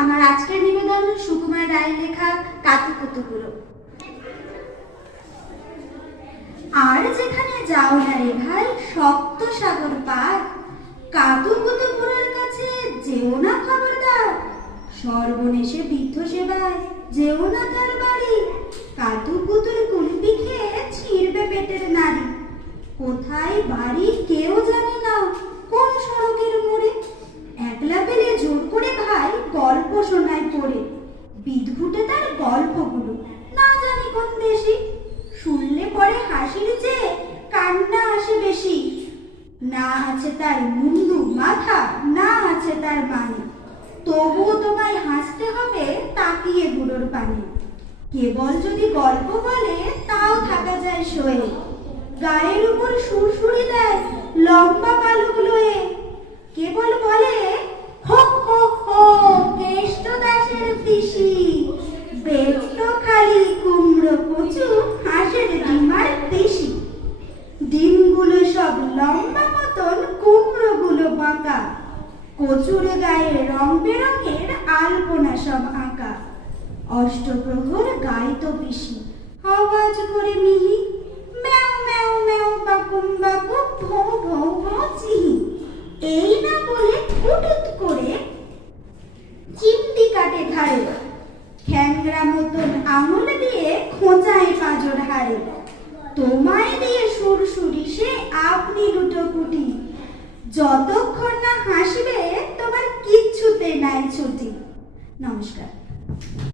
আমার আজকের নিবেদন সুকুমার রায়ের লেখা কাতুকুতুগুলো। আর যেখানে যাও না রে ভাই সপ্ত সাগর পার, কাতুকুতুগুলোর কাছে যেও না খবরদার। সর্বনেশে বৃদ্ধ সেবায় যেও না তার বাড়ি, কাতুকুতুর কুলপি খেয়ে ছিঁড়বে পেটের নাড়ি। কোথায় বাড়ি কেউ জানে না, কোন সড়কের মোড়ে, একলা পেলে জোর করে খায় গল্প শোনায় পড়ে। বিদঘুটে তার গল্পগুলো না জানি কোন দেশি, শুনলে পরে হাসির চেয়ে কান্না আসে বেশি। না আছে তার মুন্ডু মাথা, না আছে তার মানে, তবুও তোমায় হাসতে হবে তাকিয়ে বুড়োর পানে। কেবল যদি গল্প বলে তাও থাকা যায় সয়ে, গায়ের উপর সুরসুরি দেয় লম্বা পালক লয়ে। কেবল বলে হো হো হো কেষ্ট দাসের পিসি, বেত খালি কুমড়ো কচু হাঁসের ডিমার দেশি। ডিমগুলো সব লম্বা মতন, কুমড়োগুলো বাঁকা, কচুর গায়ে রং বেরঙের আলপনা সব আঁকা। অষ্টপ্রহর গাইতো পিসি আওয়াজ করে মিহি, ম্যাও ম্যাও ম্যাও বাকুম বাকুম ভৌ ভৌ ভৌ চিহি। এই না বলে কুটুত করে চিমটি কাটে ধারে, খ্যাংরা মতন আঙুল দিয়ে খোঁচায় পাঁজর হারে। তোমায় দিয়ে সুরসুরি সে আপনি লুটোপুটি, যতক্ষণ না হাসবে তোমার কিচ্ছুতে নাই ছুটি। নমস্কার।